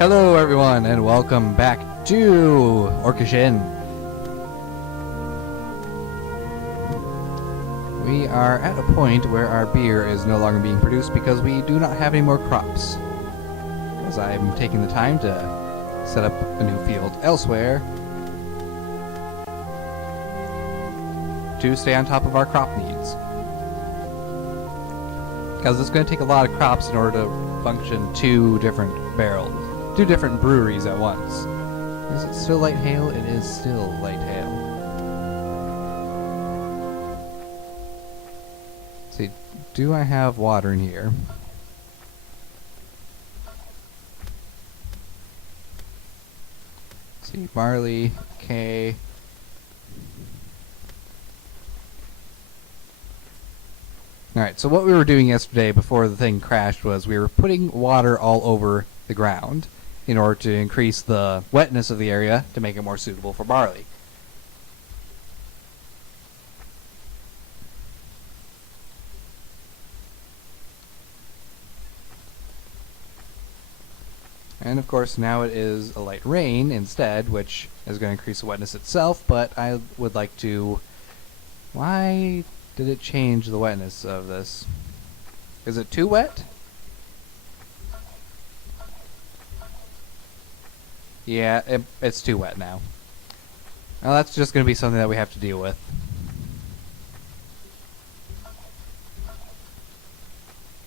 Hello everyone and welcome back to Orcish. We are at a point where our beer is no longer being produced because we do not have any more crops. As I'm taking the time to set up a new field elsewhere to stay on top of our crop needs. Because it's going to take a lot of crops in order to function two different breweries at once. Is it still light hail? It is still light hail. Let's see, do I have water in here? Let's see, barley, okay. Alright, so what we were doing yesterday before the thing crashed was we were putting water all over the ground in order to increase the wetness of the area to make it more suitable for barley. And of course now it is a light rain instead, which is going to increase the wetness itself, but I would like to... Why did it change the wetness of this? Is it too wet? Yeah, it's too wet now. Well, that's just going to be something that we have to deal with.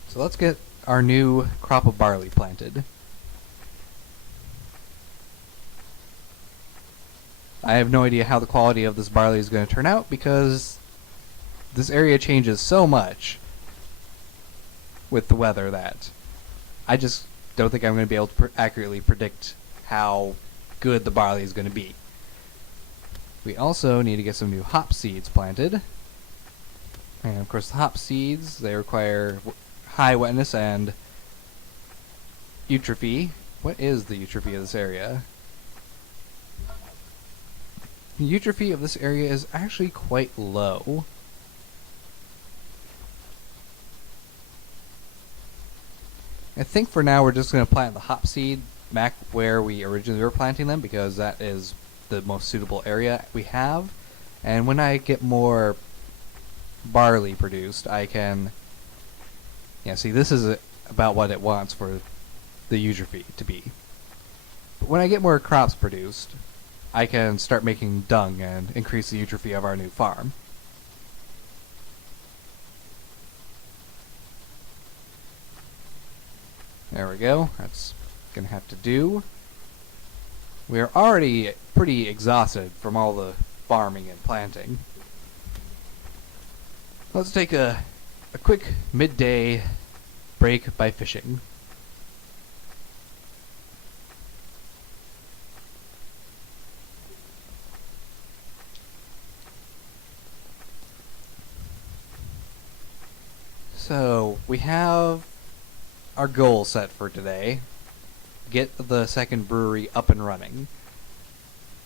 So let's get our new crop of barley planted. I have no idea how the quality of this barley is going to turn out because this area changes so much with the weather that I just don't think I'm going to be able to accurately predict how good the barley is going to be. We also need to get some new hop seeds planted. And of course the hop seeds, they require high wetness and eutrophy. What is the eutrophy of this area? The eutrophy of this area is actually quite low. I think for now we're just going to plant the hop seed back where we originally were planting them because that is the most suitable area we have. And when I get more barley produced, I can... Yeah, see, this is about what it wants for the eutrophy to be. But when I get more crops produced, I can start making dung and increase the eutrophy of our new farm. There we go. That's gonna have to do. We are already pretty exhausted from all the farming and planting. Let's take a quick midday break by fishing. So, we have our goal set for today. Get the second brewery up and running.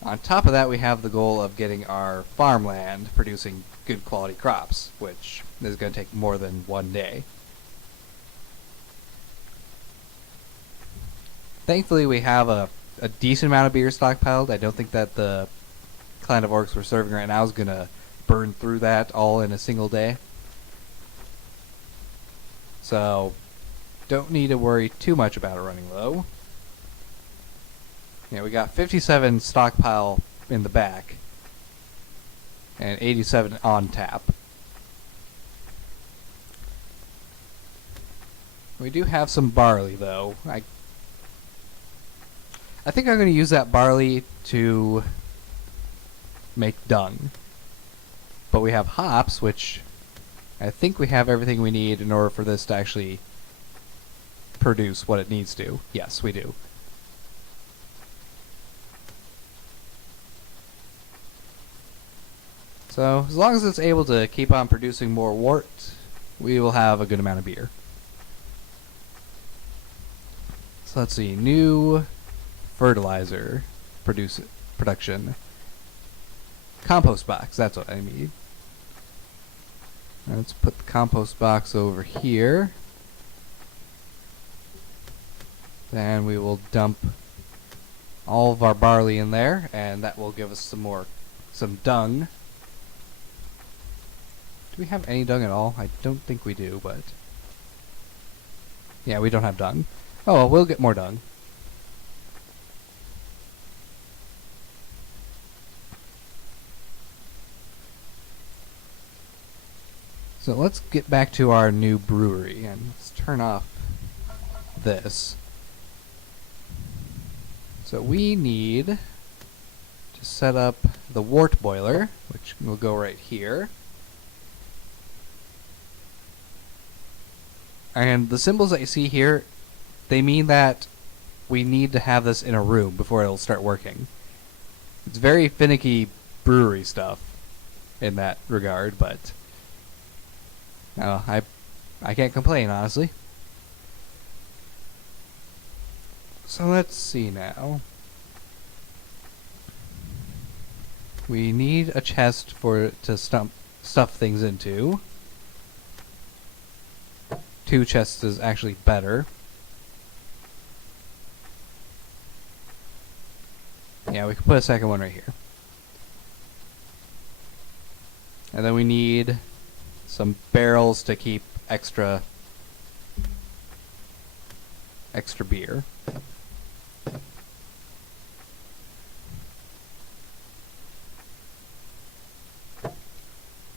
On top of that, we have the goal of getting our farmland producing good quality crops, which is going to take more than one day. Thankfully, we have a decent amount of beer stockpiled. I don't think that the clan of orcs we're serving right now is going to burn through that all in a single day. So, don't need to worry too much about it running low. Yeah, we got 57 stockpile in the back and 87 on tap. We do have some barley though. I think I'm going to use that barley to make dung. But we have hops, which I think we have everything we need in order for this to actually produce what it needs to. Yes, we do. So, as long as it's able to keep on producing more wort, we will have a good amount of beer. So let's see, new fertilizer production. Compost box, that's what I need. Let's put the compost box over here. Then we will dump all of our barley in there, and that will give us some dung. Do we have any dung at all? I don't think we do, but yeah, we don't have dung. Oh, well, we'll get more dung. So let's get back to our new brewery, and let's turn off this. So we need to set up the wort boiler, which will go right here. And the symbols that you see here, they mean that we need to have this in a room before it'll start working. It's very finicky brewery stuff in that regard, but I can't complain, honestly. So let's see now. We need a chest to stuff things into. 2 chests is actually better. Yeah, we can put a second one right here. And then we need some barrels to keep extra beer.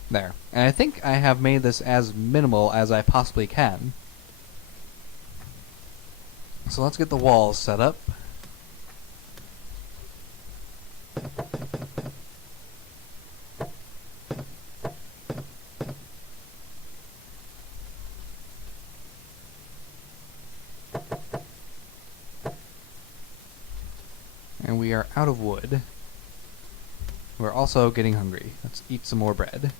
There. And I think I have made this as minimal as I possibly can. So let's get the walls set up. And we are out of wood. We're also getting hungry. Let's eat some more bread.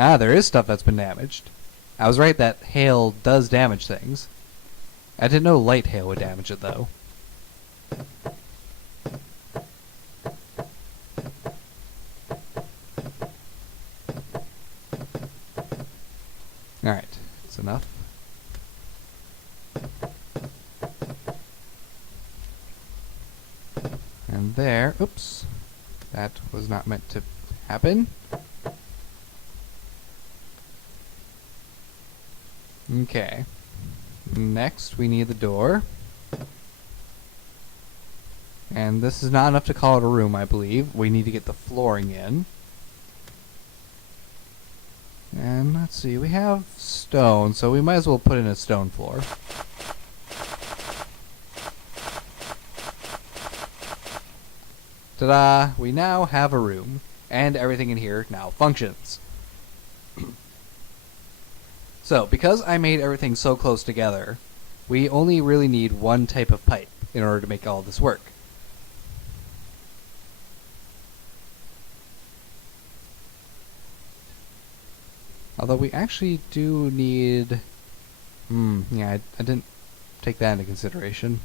Ah, there is stuff that's been damaged. I was right that hail does damage things. I didn't know light hail would damage it, though. Alright, that's enough. And there, oops, that was not meant to happen. Okay. Next, we need the door. And this is not enough to call it a room, I believe. We need to get the flooring in. And let's see, we have stone, so we might as well put in a stone floor. Ta-da! We now have a room, and everything in here now functions. So, because I made everything so close together, we only really need one type of pipe in order to make all this work. Although we actually do need... yeah, I didn't take that into consideration.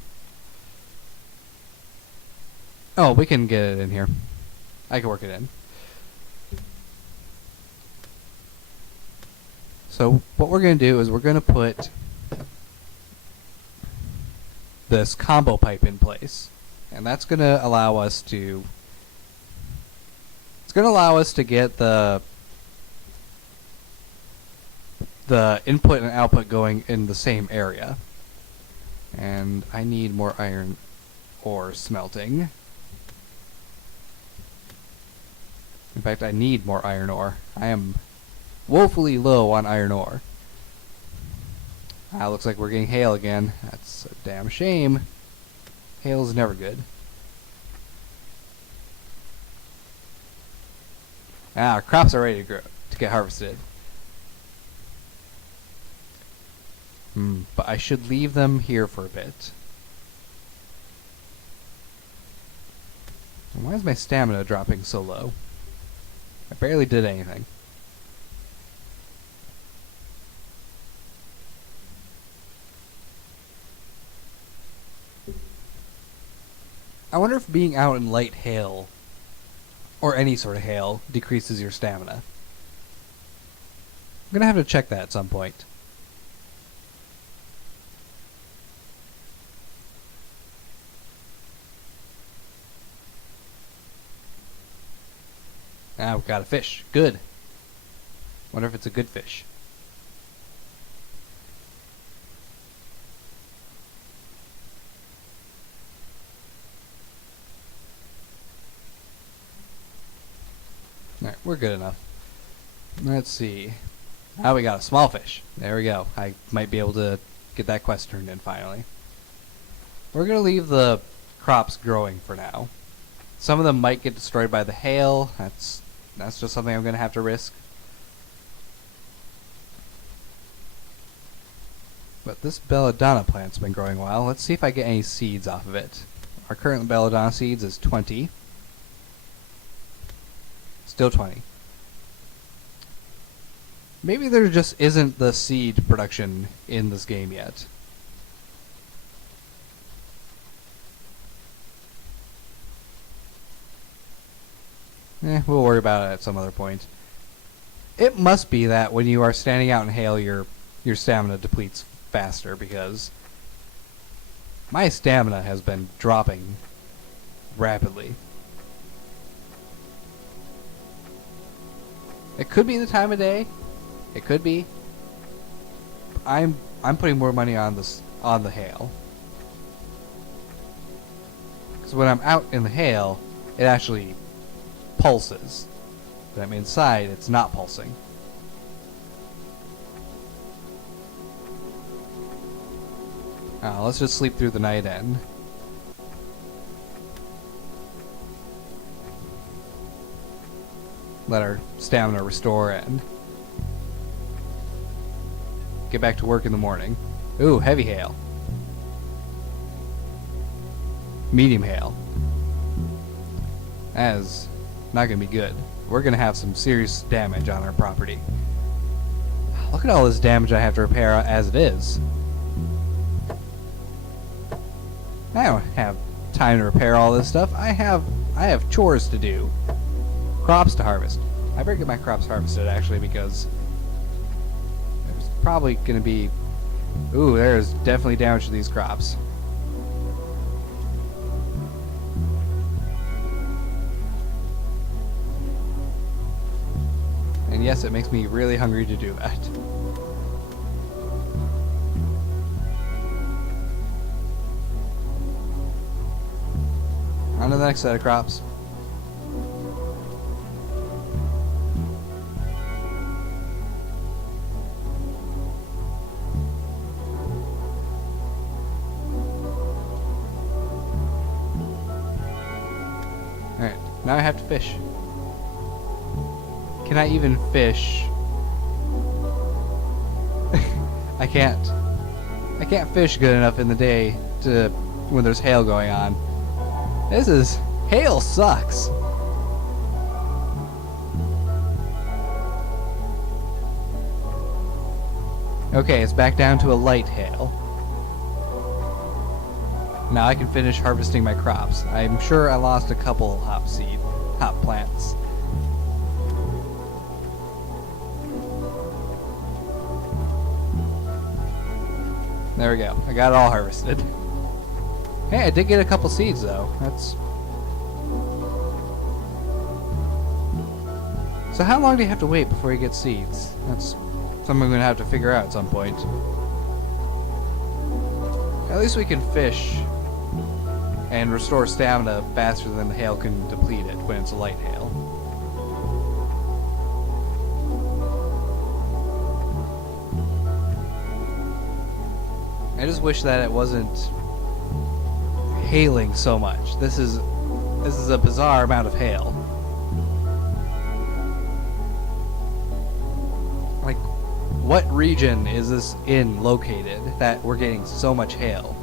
Oh, we can get it in here. I can work it in. So what we're going to do is we're going to put this combo pipe in place. And that's going to allow us to... It's going to allow us to get the input and output going in the same area. And I need more iron ore smelting. In fact, I need more iron ore. I am woefully low on iron ore. Looks like we're getting hail again. That's a damn shame. Hail is never good. Our crops are ready to grow, to get harvested. But I should leave them here for a bit. And why is my stamina dropping so low? I barely did anything. I wonder if being out in light hail, or any sort of hail, decreases your stamina. I'm gonna have to check that at some point. Now we've got a fish. Good. Wonder if it's a good fish. Alright, we're good enough. Let's see. Now we got a small fish. There we go. I might be able to get that quest turned in finally. We're going to leave the crops growing for now. Some of them might get destroyed by the hail. That's just something I'm going to have to risk. But this belladonna plant's been growing well. Let's see if I get any seeds off of it. Our current belladonna seeds is 20. Still 20. Maybe there just isn't the seed production in this game yet. We'll worry about it at some other point. It must be that when you are standing out in hail, your stamina depletes faster, because my stamina has been dropping rapidly. It could be the time of day. It could be. I'm putting more money on the hail. Because when I'm out in the hail, it actually pulses. But I'm inside, it's not pulsing. Let's just sleep through the night and let our stamina restore and get back to work in the morning. Ooh, heavy hail. Medium hail. That is not going to be good. We're going to have some serious damage on our property. Look at all this damage I have to repair as it is. I don't have time to repair all this stuff. I have chores to do. Crops to harvest. I better get my crops harvested, actually, because there's probably going to be... Ooh, there's definitely damage to these crops. And yes, it makes me really hungry to do that. On to the next set of crops. Alright, now I have to fish. Can I even fish? I can't fish good enough in the day to when there's hail going on. Hail sucks. Okay, it's back down to a light hail. Now I can finish harvesting my crops. I'm sure I lost a couple hop plants. There we go. I got it all harvested. Hey, I did get a couple seeds though. So how long do you have to wait before you get seeds? That's something I'm going to have to figure out at some point. At least we can fish and restore stamina faster than the hail can deplete it when it's a light hail. I just wish that it wasn't hailing so much. This is a bizarre amount of hail. Like, what region is this in located that we're getting so much hail?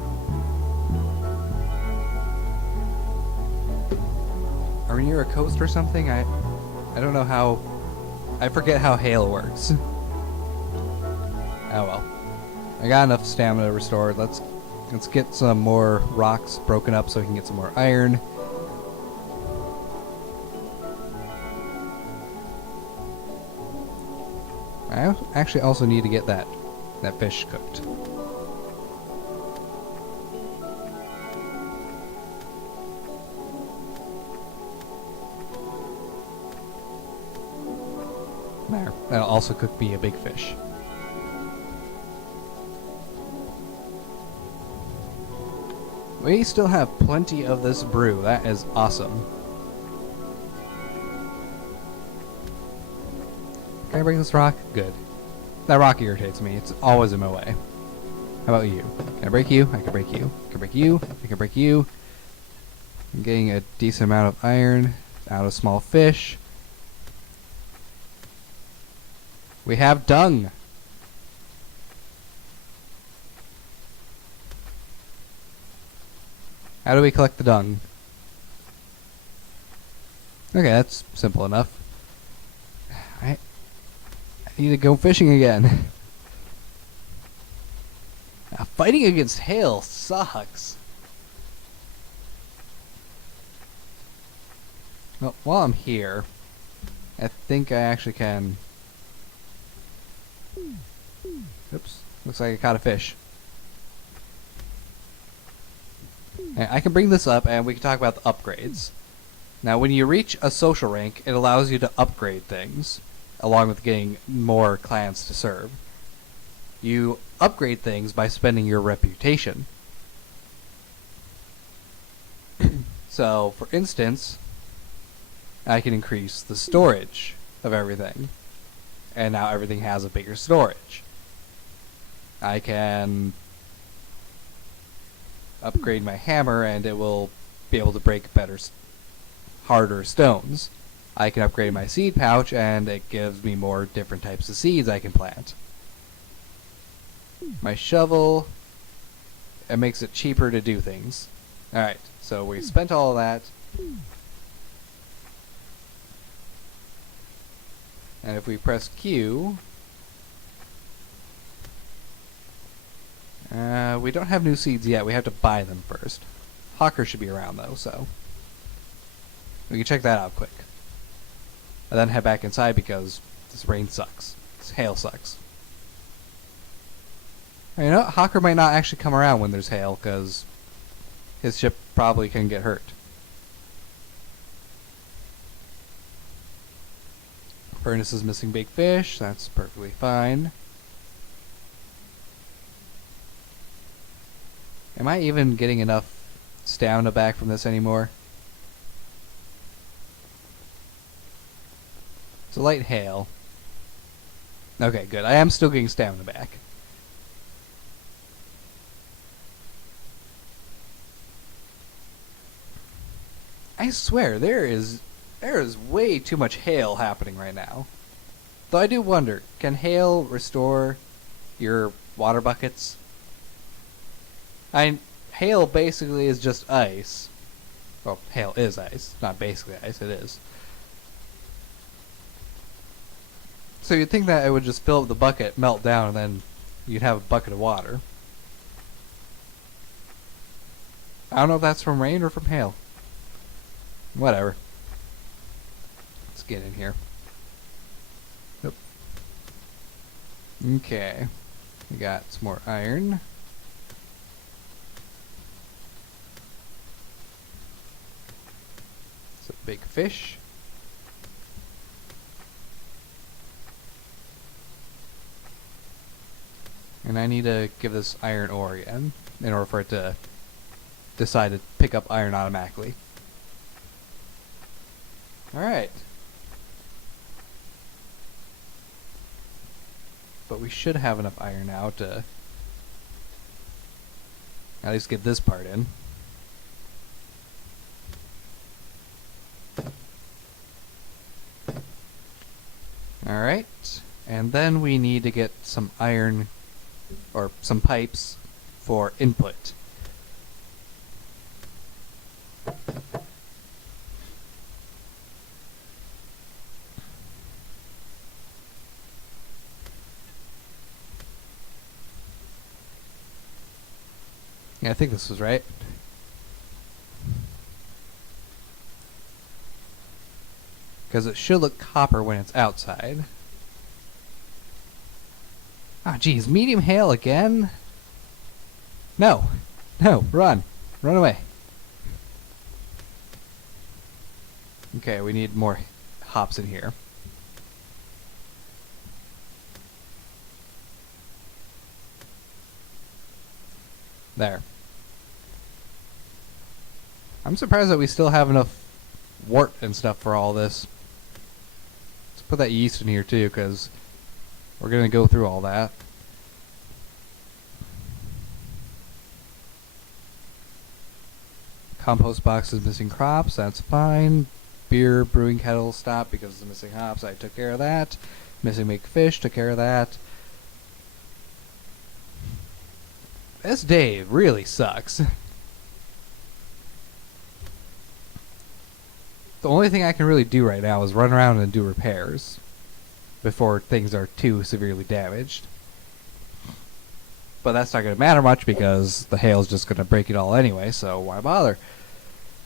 Are we near a coast or something? I don't know how... I forget how hail works. Oh well. I got enough stamina restored. Let's get some more rocks broken up so we can get some more iron. I actually also need to get that fish cooked. There. That'll also cook me a big fish. We still have plenty of this brew. That is awesome. Can I break this rock? Good. That rock irritates me. It's always in my way. How about you? Can I break you? I can break you. I can break you. I can break you. I'm getting a decent amount of iron out of small fish. We have dung. How do we collect the dung? Okay, that's simple enough. I need to go fishing again. Now, fighting against hail sucks. Well, while I'm here, I think I actually can... Oops. Looks like I caught a fish. And I can bring this up and we can talk about the upgrades. Now, when you reach a social rank, it allows you to upgrade things, along with getting more clans to serve. You upgrade things by spending your reputation. So, for instance, I can increase the storage of everything. And now everything has a bigger storage. I can upgrade my hammer and it will be able to break better, harder stones. I can upgrade my seed pouch and it gives me more different types of seeds I can plant. My shovel, it makes it cheaper to do things. Alright, so we spent all of that. And if we press Q, we don't have new seeds yet. We have to buy them first. Hawker should be around though, so we can check that out quick. And then head back inside because this rain sucks. This hail sucks. And you know, Hawker might not actually come around when there's hail because his ship probably can get hurt. Furnace is missing big fish. That's perfectly fine. Am I even getting enough stamina back from this anymore? It's a light hail. Okay, good. I am still getting stamina back. I swear, there is way too much hail happening right now. Though I do wonder, can hail restore your water buckets? Hail basically is just ice. Well, hail is ice. Not basically ice, it is. So you'd think that it would just fill up the bucket, melt down, and then you'd have a bucket of water. I don't know if that's from rain or from hail. Whatever. Let's get in here. Nope. Okay. We got some more iron. It's a big fish. And I need to give this iron ore again in order for it to decide to pick up iron automatically. Alright. But we should have enough iron now to at least get this part in. Alright. And then we need to get some iron or some pipes for input. Yeah, I think this was right. Because it should look copper when it's outside. Ah, geez, medium hail again? No. No, run. Run away. Okay, we need more hops in here. There. I'm surprised that we still have enough wort and stuff for all this. Let's put that yeast in here too, because we're going to go through all that. Compost box is missing crops, that's fine. Beer brewing kettle stopped because it's missing hops, I took care of that. Missing make fish, took care of that. This day really sucks. The only thing I can really do right now is run around and do repairs before things are too severely damaged. But that's not going to matter much because the hail's just going to break it all anyway, so why bother?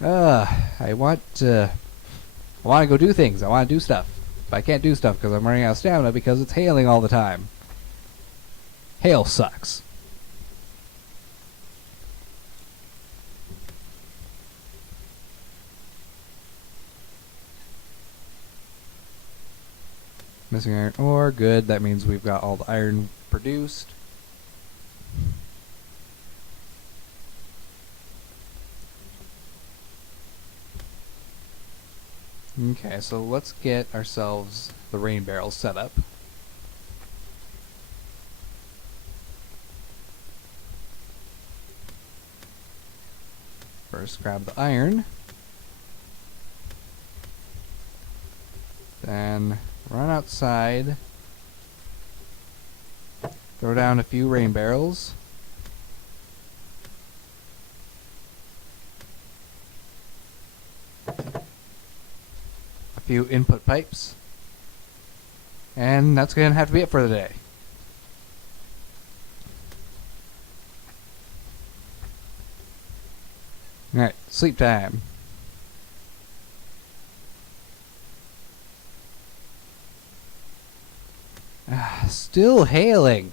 I want to go do things. I want to do stuff. But I can't do stuff because I'm running out of stamina because it's hailing all the time. Hail sucks. Missing iron ore, good. That means we've got all the iron produced. Okay, so let's get ourselves the rain barrels set up. First grab the iron. Then run outside. Throw down a few rain barrels. A few input pipes. And that's going to have to be it for the day. Alright, sleep time. Still hailing.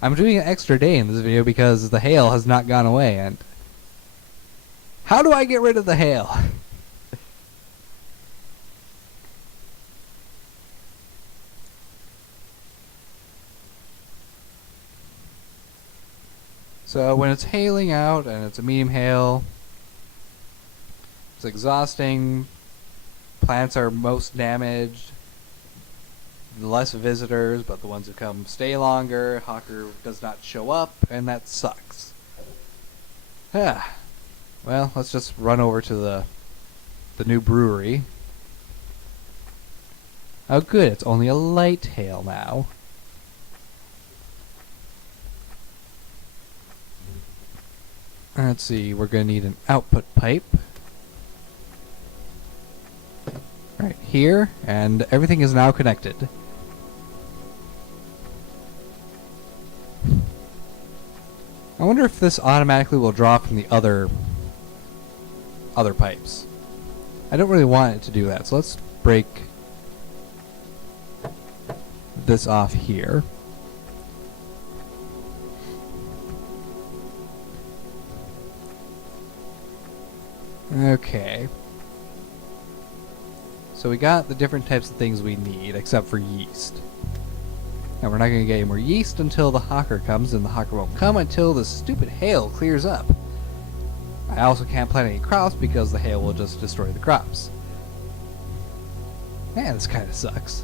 I'm doing an extra day in this video because the hail has not gone away, and how do I get rid of the hail? So when it's hailing out and it's a medium hail, it's exhausting. Plants are most damaged. The less visitors, but the ones who come stay longer. Hawker does not show up, and that sucks. Well, let's just run over to the new brewery. Oh good, it's only a light hail now. Let's see, we're going to need an output pipe. Right here, and everything is now connected. I wonder if this automatically will draw from the other pipes. I don't really want it to do that, so let's break this off here. Okay. So we got the different types of things we need, except for yeast. And we're not going to get any more yeast until the hawker comes, and the hawker won't come until the stupid hail clears up. I also can't plant any crops because the hail will just destroy the crops. Man, this kind of sucks.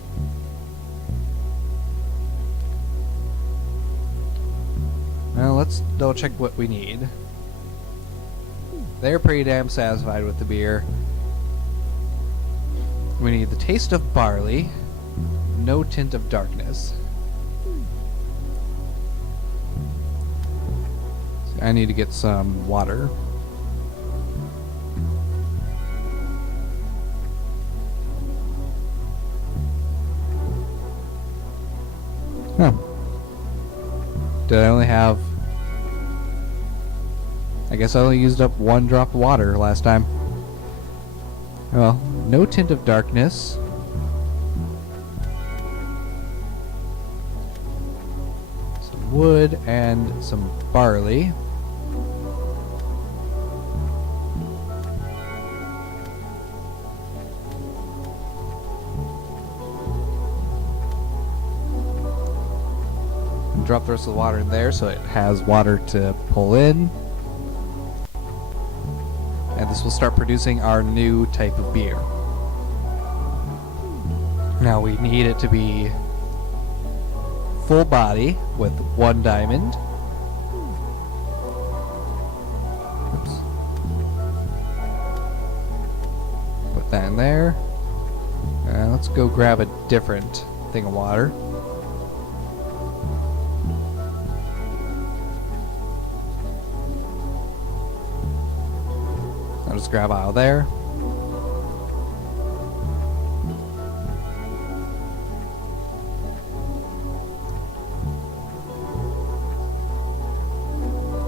Well, let's double check what we need. They're pretty damn satisfied with the beer. We need the taste of barley, no tint of darkness. So I need to get some water. Huh. Did I only have... I guess I only used up one drop of water last time. Well, no tint of darkness. Some wood and some barley. Drop the rest of the water in there so it has water to pull in. And this will start producing our new type of beer. Now we need it to be full body with 1 diamond. Oops. Put that in there. Let's go grab a different thing of water. I'll just grab out of there.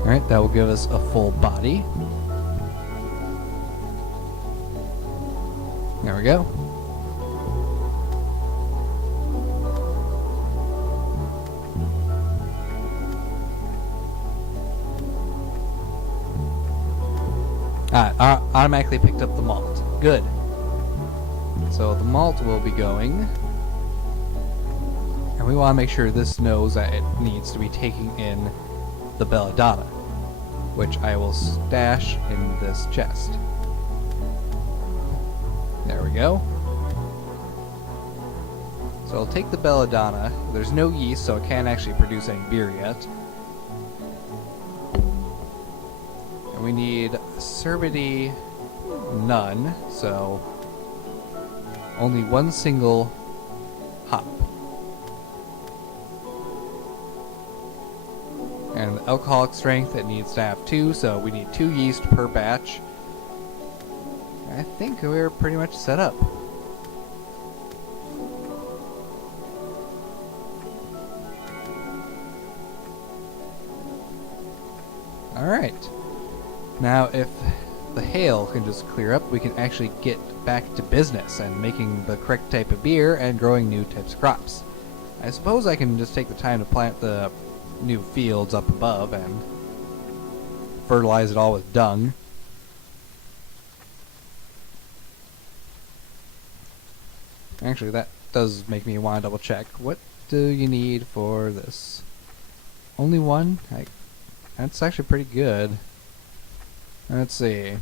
Alright, that will give us a full body. There we go. Automatically picked up the malt. Good. So the malt will be going. And we want to make sure this knows that it needs to be taking in the belladonna, which I will stash in this chest. There we go. So I'll take the belladonna. There's no yeast, so it can't actually produce any beer yet. And we need acerbity none, so only 1 single hop. And the alcoholic strength, it needs to have 2, so we need 2 yeast per batch. I think we're pretty much set up. Alright. Now if the hail can just clear up, we can actually get back to business and making the correct type of beer and growing new types of crops. I suppose I can just take the time to plant the new fields up above and fertilize it all with dung. Actually, that does make me want to double check. What do you need for this? Only 1? That's actually pretty good. Let's see.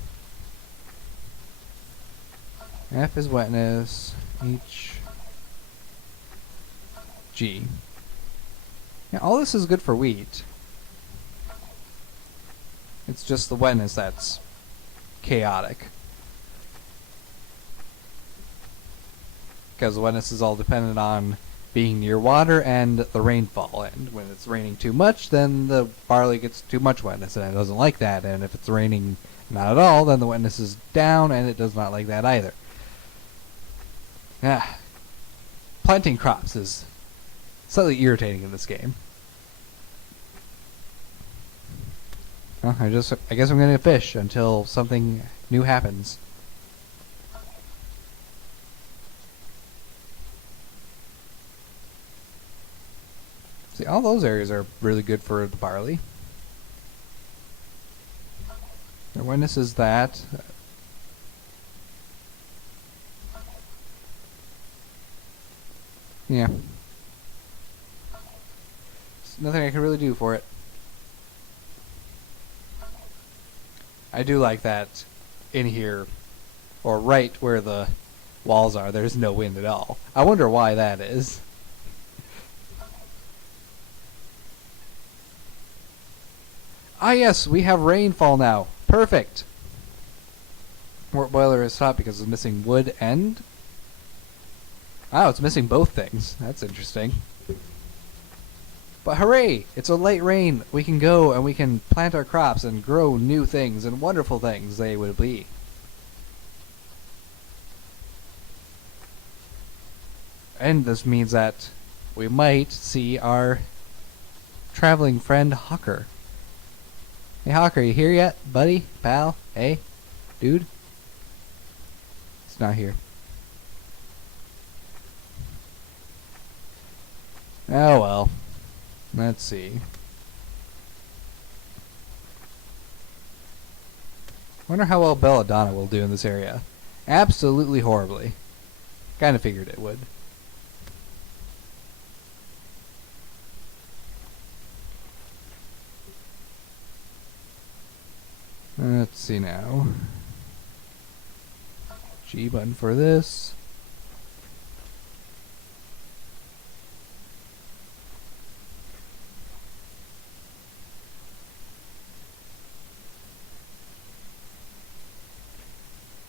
F is wetness. H. G. Yeah, all this is good for wheat. It's just the wetness that's chaotic. Because the wetness is all dependent on being near water and the rainfall. And when it's raining too much, then the barley gets too much wetness, and it doesn't like that. And if it's raining not at all, then the wetness is down, and it does not like that either. Planting crops is slightly irritating in this game. Well, I guess I'm gonna fish until something new happens. See, all those areas are really good for the barley. The wetness is that. Yeah. There's nothing I can really do for it. I do like that in here, or right where the walls are, there's no wind at all. I wonder why that is. Ah yes, we have rainfall now. Perfect. Wort boiler is stopped because it's missing wood and... Oh, it's missing both things. That's interesting. But hooray! It's a light rain. We can go and we can plant our crops and grow new things, and wonderful things they would be. And this means that we might see our traveling friend Hawker. Hey Hawker, you here yet, buddy? Pal? Hey? Dude? It's not here. Oh well. Let's see. Wonder how well belladonna will do in this area. Absolutely horribly. Kinda figured it would. Let's see now. G button for this.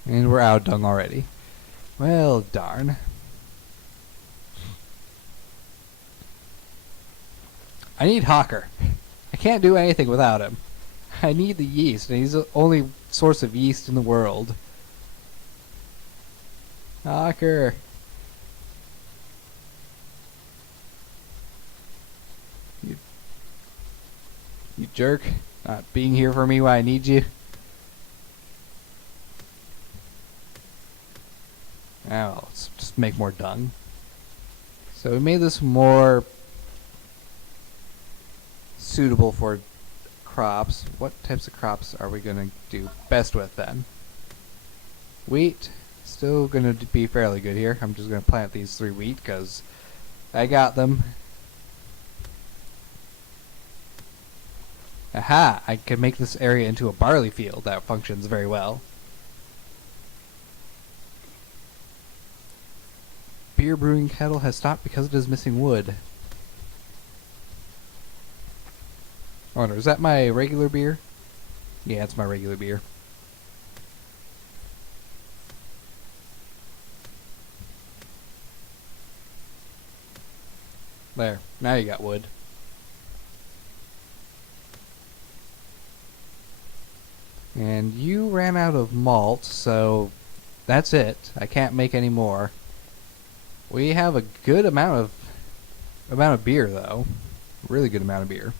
And we're out of dung already. Well, darn. I need Hawker. I can't do anything without him. I need the yeast, and he's the only source of yeast in the world. Hawker. You jerk. Not being here for me when I need you. Now, let's just make more dung. So we made this more suitable for crops. What types of crops are we going to do best with then? Wheat. Still going to be fairly good here. I'm just going to plant these 3 wheat because I got them. Aha! I can make this area into a barley field. That functions very well. Beer brewing kettle has stopped because it is missing wood. I wonder, is that my regular beer? Yeah, it's my regular beer. There, now you got wood. And you ran out of malt, so that's it. I can't make any more. We have a good amount of beer though. Really good amount of beer.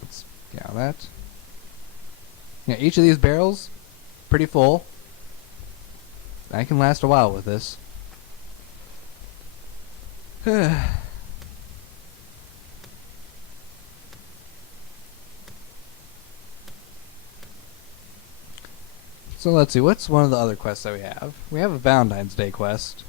Let's count that. Yeah, each of these barrels pretty full. I can last a while with this. So let's see, what's one of the other quests that we have? We have a Valentine's Day quest.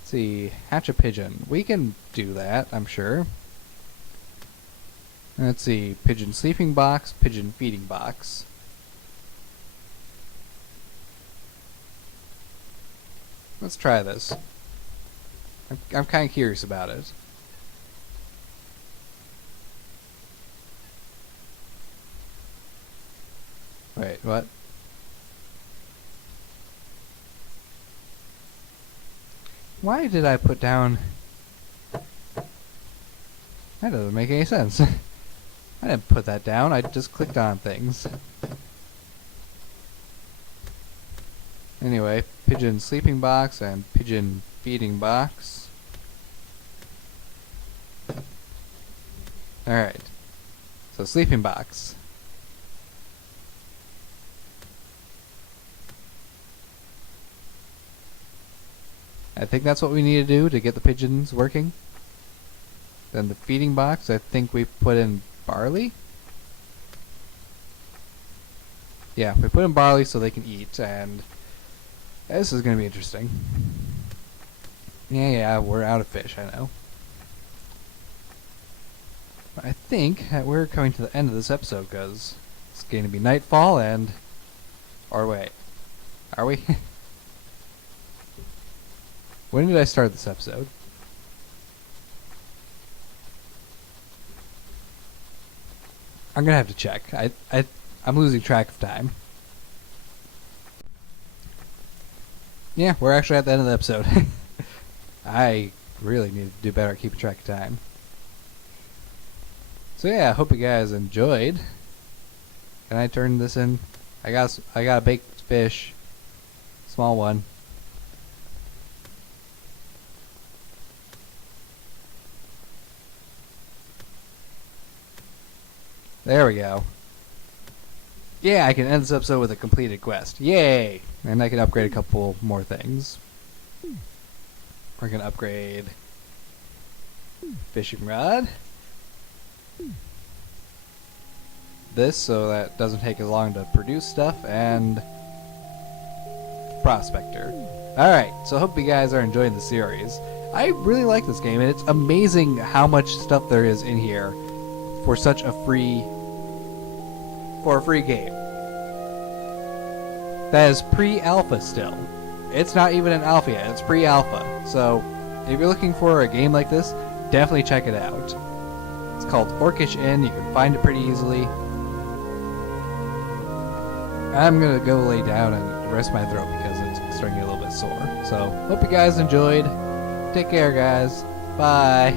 Let's see, hatch a pigeon. We can do that, I'm sure. Let's see, pigeon sleeping box, pigeon feeding box. Let's try this. I'm kind of curious about it. Wait, what? Why did I put down... That doesn't make any sense. I didn't put that down, I just clicked on things. Anyway, pigeon sleeping box and pigeon feeding box. Alright. So sleeping box. I think that's what we need to do to get the pigeons working. Then the feeding box, I think we put in barley? Yeah, we put in barley so they can eat, and this is going to be interesting. Yeah, we're out of fish, I know. But I think that we're coming to the end of this episode, because it's going to be nightfall, and... Or wait. Are we? When did I start this episode? I'm gonna have to check. I'm losing track of time. Yeah, we're actually at the end of the episode. I really need to do better at keeping track of time. So yeah, I hope you guys enjoyed. Can I turn this in? I got a baked fish, small one. There we go. Yeah, I can end this episode with a completed quest. Yay! And I can upgrade a couple more things. We're gonna upgrade fishing rod. This, so that doesn't take as long to produce stuff, and prospector. Alright, so I hope you guys are enjoying the series. I really like this game, and it's amazing how much stuff there is in here for such a free game. That is pre-alpha still. It's not even an alpha yet, it's pre-alpha. So, if you're looking for a game like this, definitely check it out. It's called Orcish Inn, you can find it pretty easily. I'm gonna go lay down and rest my throat because it's starting to get a little bit sore. So, hope you guys enjoyed. Take care, guys. Bye.